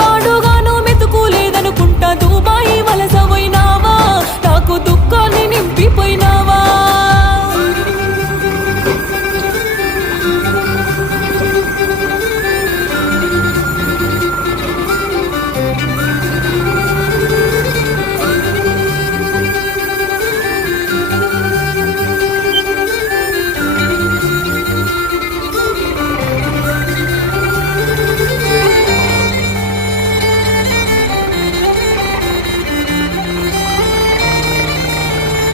పాడుగాను మెతుకు లేదనుకుంటా